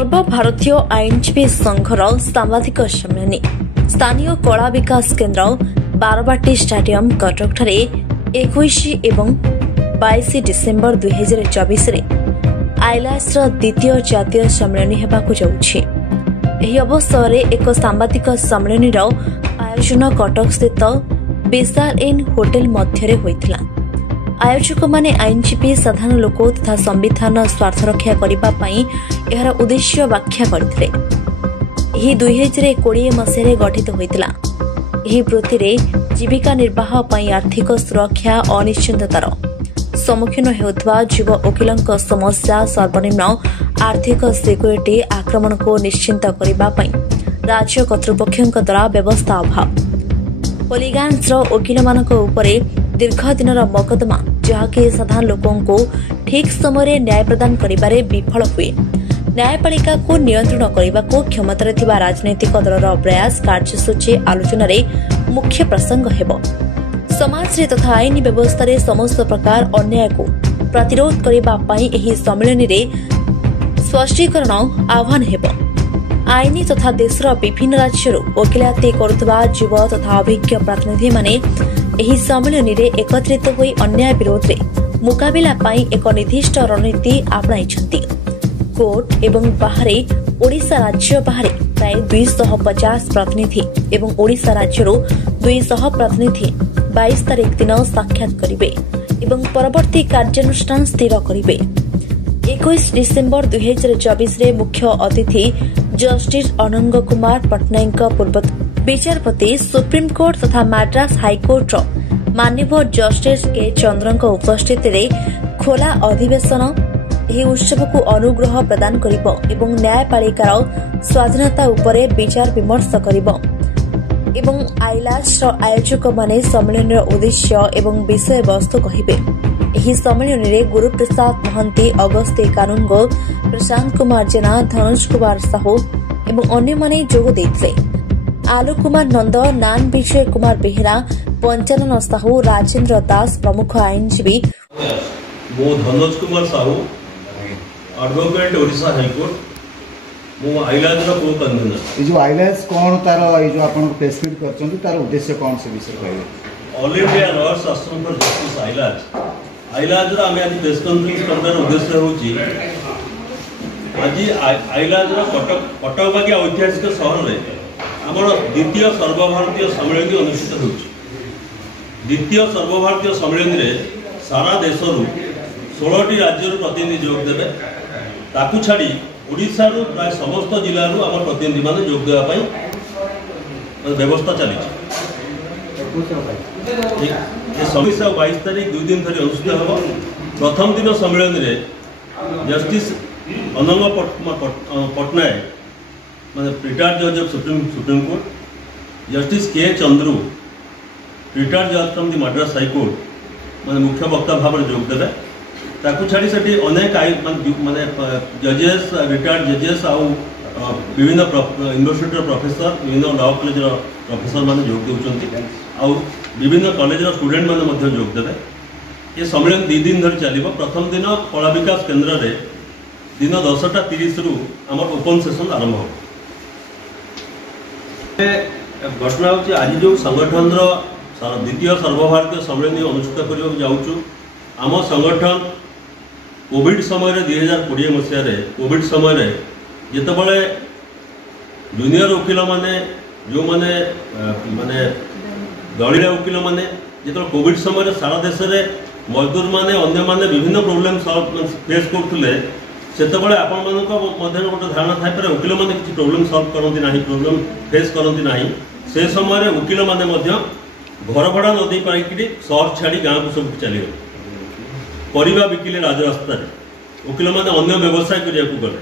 सर्वभारतीय आईनजीवी संघर सांबादिक सम्मेलन स्थानीय कला विकास केन्द्र बारवाटी स्टाडियम कटक 21 एवं 22 डिसेम्बर 2024 आइलास द्वितीय जातीय सम्मेलन हेबाकु जाउछि। एही अवसर एक सांबादिक सम्मेलन आयोजन कटक स्थित विशाल इन होटेल मध्य होइथिला। आयोजक माने आईनजीवी साधारण लोक तथा संविधान स्वार्थ रक्षा करने यार उद्देश्य व्याख्या करथिले। 2020 मसीह गठित होइतिला। एही वृत्ति रे जीविका निर्वाह पई आर्थिक सुरक्षा अनिश्चिततार सम्मुखीन हेउथबा युव वकीलଙ୍କ समस्या सर्वनिम्न आर्थिक सिक्योरिटी आक्रमण को निश्चिंत करबा पई राज्य कर्तृपक्षଙ୍କ द्वारा व्यवस्था अभाव पॉलीगान्स वकील मानक उपरे दीर्घ दिन मकदमा जहाँकि साधारण लोकों को ठीक समय न्याय प्रदान करिबारे विफल हुए। न्यायपालिका को नियंत्रण करने को क्षमतार थिबा राजनैतिक दलर प्रयास कार्यसूची आलोचन मुख्य प्रसंग हेब। समाज रे तथा आईन व्यवस्था रे समस्त प्रकार अन्याय को प्रतिरोध करने एही सम्मेलन रे स्पष्टीकरण आह्वान हेब। आईनी तथा देशर विभिन्न राज्य वकिलाती करुवा युव तथा अभिज्ञ प्रतिनिधि माने एही सम्मेलन रे एकत्रित होई अन्याय विरोध रे मुकाबिला पाई एक निर्दिष्ट रणनीति अपनाइछंती। कोर्ट एवं बाहरे ओडिशा राज्य बाहरे प्राय 250 प्रतिनिधि एवं ओडिशा राज्यरो 200 प्रतिनिधि 22 तारिख दिन साक्षात करिवे एवं परवर्ती कार्यानुष्ठान स्थिर करिवे। 21 डिसेम्बर 2024 रे मुख्य अतिथि जस्टिस अनंग कुमार पटनायक पूर्वतन विचारपति सुप्रीमकोर्ट तथा मद्रास हाईकोर्ट माननीय जस्टिस के चंद्रଙ୍କ उपस्थिति खोला अधिवेशन ଏହି उत्सव को अनुग्रह प्रदान करिबो एवं न्यायपालिकार स्वाधीनता उपरे विचार विमर्श करिबो एवं आइलास आयोजक माने सम्मेलन उद्देश्य एवं विषय वस्तु कहिबे। एही सम्मेलन रे गुरुप्रसाद महंती अगस्ती कानूनगो प्रशांत कुमार जेना धनुष कुमार साहू एवं अन्य माने जोग दैथिले। आलोक कुमार नंद नान विजय कुमार बेहेरा पंचानन साहू राजेंद्र दास प्रमुख आईनजीवी मो धनुष कुमार साहू एडवोकेट ओडिशा हाईकोर्ट मो आइलाज रो को कन्वीनर। ए जो आइलाज कोन तार ए जो आपन प्रेसक्राइब करछन तार उद्देश्य कोन से विषय कहबे। All India Lawyers Association for Justice AILAJ रो आमे आज प्रेस कॉन्फ्रेंस करबार उद्देश्य होची आज आइलाज रो कटक बाकी ऐतिहासिक शहर रे हमर द्वितीय सर्वभारतीय सम्मेलन अनुष्ठित होची। द्वितीय सर्वभारतीय सम्मेलन रे सारा देशरू 16टी राज्य प्रतिनिधि जोग देवे। ताकू छाड़ी ओडिशा रू प्राय समस्त जिला रू आम प्रतिनिधि मान जोग देवाई व्यवस्था चली। 22 तारीख 2 दिन धरी अनुष्ठित हम। प्रथम दिन सम्मेलन रे जस्टिस अनंग पटनायक माने रिटायर्ड जज ऑफ सुप्रीम कोर्ट, जस्टिस के चंद्रू रिटायर्ड जज फ्रॉम द मद्रास हाईकोर्ट माने मुख्य वक्ता भाव में जोग देवे। ताकू छाड़ी से अनेक माने जजेस रिटायर्ड जजेस आउ विभिन्न यूनिवर्सिटी प्रोफेसर विभिन्न लॉ कॉलेज प्रोफेसर माने जोग देउचंती आउ विभिन्न कॉलेज स्टूडेंट माने जोग देवे। ये सम्मेलन 2 दिन धरी चलिबो। प्रथम दिन कला विकास केन्द्र रे दिन 10:30 रु हमर ओपन सेशन आरंभ हो। घटना होची आज जो संगठन द्वितीय सर्वभारतीय सम्मेलन अनुष्ठित करने जाऊँ। आम संगठन कोविड समय 2020 मसीह कोविड समय जितेबाला जूनियर वकिल माने जो माने माने दलिया वकिल माने जो कोविड समय सारा देश में मजदूर माने अन्य माने विभिन्न प्रोब्लेम फेस करते से आपण गोटे धारणा थाई पर वकिल माने किसी प्रोब्लेम सॉल्व करती ना प्रोब्लेम फेस करती ना से समय वकिल माने घर भड़ा न दे पारिक सहर छाड़ी गाँव को सब चलीगले। परिवा बिकिले राजरास्ता वकिल मैंने अन्य व्यवसाय करने गले।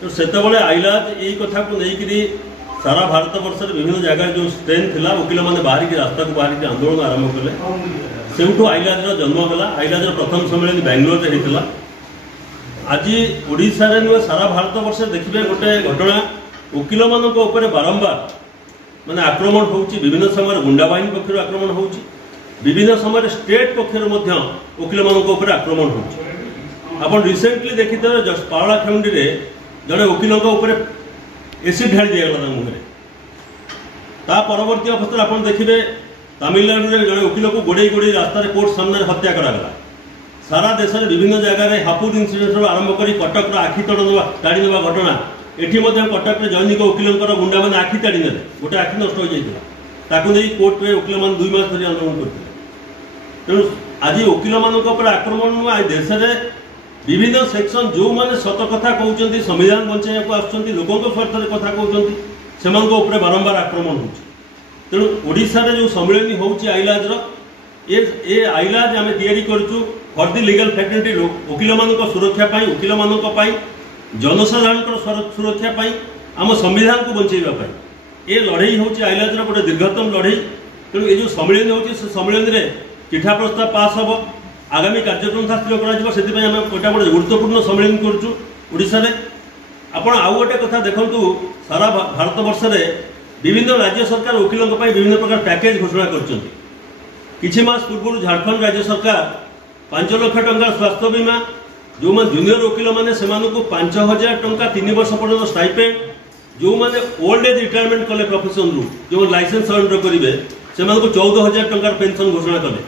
तो से आइलाज यही कथा को लेकिन सारा भारत वर्ष विभिन्न जगह जो स्ट्रेन थिला वकिल मैंने बाहर रास्ता को बाहर आंदोलन आरंभ कले। से आइलाज जन्म गला। आइलाज प्रथम सम्मेलन बेंगलोर में होता। आज ओडिशा रे नुहे सारा भारत वर्ष देखिए गोटे घटना वकिल मान बारंबार माने आक्रमण होउची। विभिन्न समय गुंडा बाहिनी पक्षर आक्रमण होउची। विभिन्न समय स्टेट पक्षर वकिल मान आक्रमण होउची। आपण रिसेंटली देखिथे पारलाखेमुंडी रे जड़े वकिलों एसिड ढाड़ी दिगला मुहर ता परवर्ती अवस्था आप देखिए तमिलनाडु में जड़े वकिल को गोड़े गोड़े रास्तार कोर्ट सामने हत्या करागला। सारा देश में विभिन्न जगह हापुर इनसीडेंट आरंभ कर कटक आखि टाड़ी देवा घटना एटी कटक जैनिक वकिलों गुंडा मैंने आखि टाड़ी ने गोटे आखि नष्ट हो जाता कोर्ट में वकिल मैंने 2 मास धरी आंदोलन करते। तेणु आज वकिल मान आक्रमण आज देश में विभिन्न सेक्शन जो मैंने सत कथा कहते संविधान बचाइया आसुँच लोकों स्वार्थ कथा कहते से बारंबार आक्रमण हो। तेणु ओडिशा रे जो सम्मेलन होउची आइलाजर ए आइलाज आम तैयारी करूँ फॉर द लीगल फैकल्टी वकिल मान सुरक्षा वकिल मान जनसाधारण सुरक्षा आम संविधान को बचाइबा ये लड़ई होउची आइलाजर गोटे दीर्घतम लड़ई। तेणु ये जो सम्मेलन होउची से सम्मेलन रे चिठा प्रस्ताव पास हम आगामी कार्यक्रम शास्त्र से गोटे गुरुत्वपूर्ण सम्मेलन करूँ ओडिशा रे। आपण आउ गोटे कथा देखंतु सारा भारत वर्ष में विभिन्न राज्य सरकार वकिलों विभिन्न प्रकार पैकेज घोषणा कर मास पूर्व झारखंड राज्य सरकार 5 लाख टंका स्वास्थ्य बीमा जो मैंने जूनियर वकिल मैंने 5,000 टंका 3 वर्ष पर्यटन स्टाइपेंड जो मैंने ओल्ड एज रिटायरमेंट कले प्रोफेशन रु जो लाइसेंस सरेंडर करेंगे से 14,000 टंका पेंशन घोषणा कले।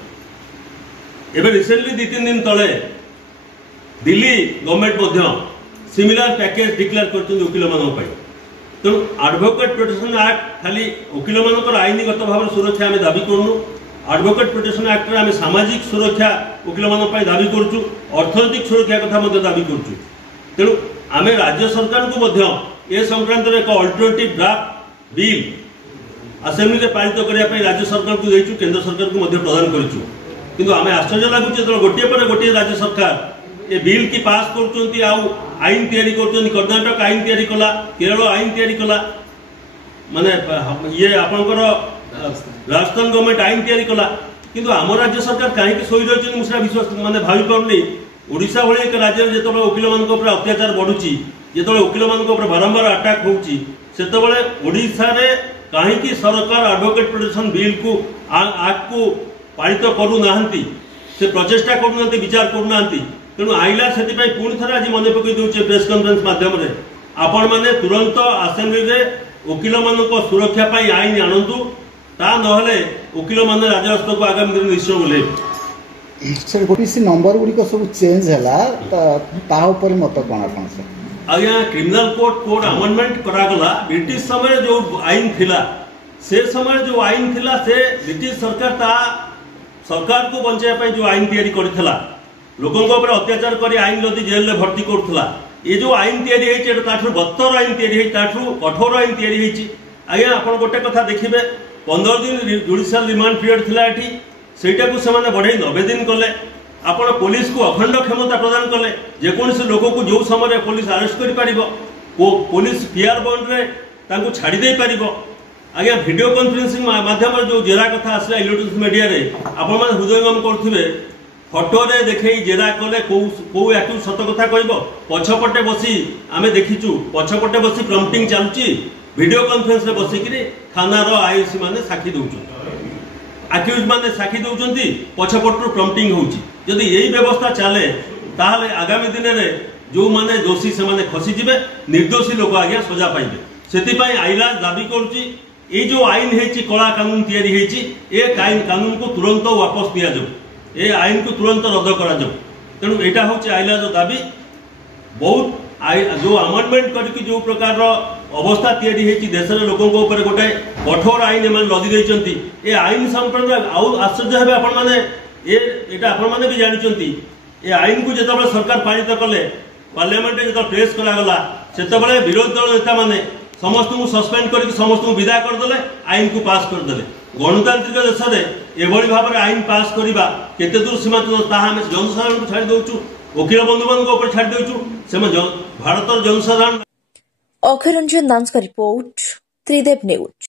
एवं रिसेंटली 2-3 दिन तले Delhi government similar package declare कर वकिल मान। तेणु एडवोकेट प्रोटेक्शन एक्ट खाली वकिल मान आईनगत भाव सुरक्षा आम दाबी करूँ। एडवोकेट प्रोटेक्शन एक्ट रे आम सामाजिक सुरक्षा वकिल मान दाबी करूँ अर्थनैतिक सुरक्षा कथा दाबी करूँ। तेणु आम राज्य सरकार को ए संक्रांत एक अल्टरनेटिव ड्राफ्ट बिल असेंबली पारित करने राज्य सरकार को देचु केंद्र सरकार को प्रदान करूँ। किंतु आम आश्चर्य लगुच जो गोटे पर गोटे राज्य सरकार ये बिल की पास कर आईन तैयारी कर कर्णाटक आईन तैयारी कला केरल आईन तैयारी कला माने ये आपंकर राजस्थान गवर्नमेंट आईन तैयारी कला किंतु आम राज्य सरकार कहीं शोई रही मुझे विश्वास माने भावी पार्नी ओडिशा भली एक राज्य में जो वकिल मान अत्याचार बढ़ुची जो वकिल मान बारंबार अटैक होते ओडिशा रे कहीं सरकार एडवोकेट प्रोटेक्शन बिल को एक्ट को पारित करूना से प्रचेषा करूना विचार करूना। तेणु आइला से पुणी थे आज मन पकई दूचे प्रेस कॉन्फ्रेंस माध्यम आपण मैंने तुरंत आसेम्बली रे वकिल मान सुरक्षा आईन आणतु ता नहले वकिल मैंने राजहस्त को आगामी दिन निश्चय बोले सर ओपीसी नंबर गुड़ी सब चेंज है मत कौन आप आज्ञा क्रिमिनल कोड अमेंडमेंट करागला ब्रिटिश समय जो आईन थिला से समय जो आईन थिला से ब्रिटिश सरकार को बचाई जो आईन तैयारी करथिला लोकों ऊपर अत्याचार कर आईन लदी जेल में भर्ती करूला ये जो आईन तैयारी बत्तर आईन तैयारी कठोर आईन तैयारी आज्ञा आप गोटे कथा देखिए 15 दिन जुडिशियल रिमांड पीरियड थिला एठी सेटा को से बढ़ाई 90 दिन कले आपण पुलिस को अखंड क्षमता प्रदान कले जेकोसी लोक को जो समय पुलिस अरेस्ट कर पारिबो पुलिस पीआर बॉन्ड रे तांको छाड़ी दे पारिबो। आज्ञा वीडियो कॉन्फ्रेंसिंग माध्यम जो जेरा कथा आसला इलेक्ट्रोनिक्स मीडिया रे आपण माने हृदयंगम करथिबे फोटो रे देखई जेरा कले को याकू सत कथा कहबो पछपटे बसी आमे देखिचु पछपटे बसी प्रम्पटिंग चलुची वीडियो कॉन्फ्रेंस रे बसी कि थाना रो आईसी माने साक्षी दउछु अक्यूज माने साक्षी दउचंती पछपटरू प्रम्पटिंग होउची यदि यही व्यवस्था चले ताहले आगामी दिन रे जो माने दोषी से माने खसी जिवे निर्दोषी लोक आज्ञा सजा पाइबे सेति पई आइला दाबी करूची ए जो आईन हेची कला कानून तैयारी हेची ए कानून को तुरंत वापस दिया जाऊ ए आईन को तुरंत रद्द करा जाऊ। तेणु यहाँ हूँ आइला जो दाबी बहुत जो अमेंडमेंट करके जो प्रकार अवस्था तैयारी होती देश लोकों ऊपर गोटे कठोर आईन एम लदी देती ए आईन संपर्क आउ आश्चर्य है आपण मैंने आपण भी जानते ये आईन को जो सरकार पारित कले पार्लियामेंट जो प्रेस करागला से विरोधी दल नेता मैंने समस्त को सस्पेंड कर समस्त को विदा करदे आईन को पास करदे गणतांत्रिक देश में एभली भाव में आईन पास करवा केते दूर सीमा जनसाधारण को छाड़ी दउचु वकील बंधु मान छाड़ी दउचु से भारत जनसाधारण। अखिल रंजन दास का रिपोर्ट त्रिदेव न्यूज।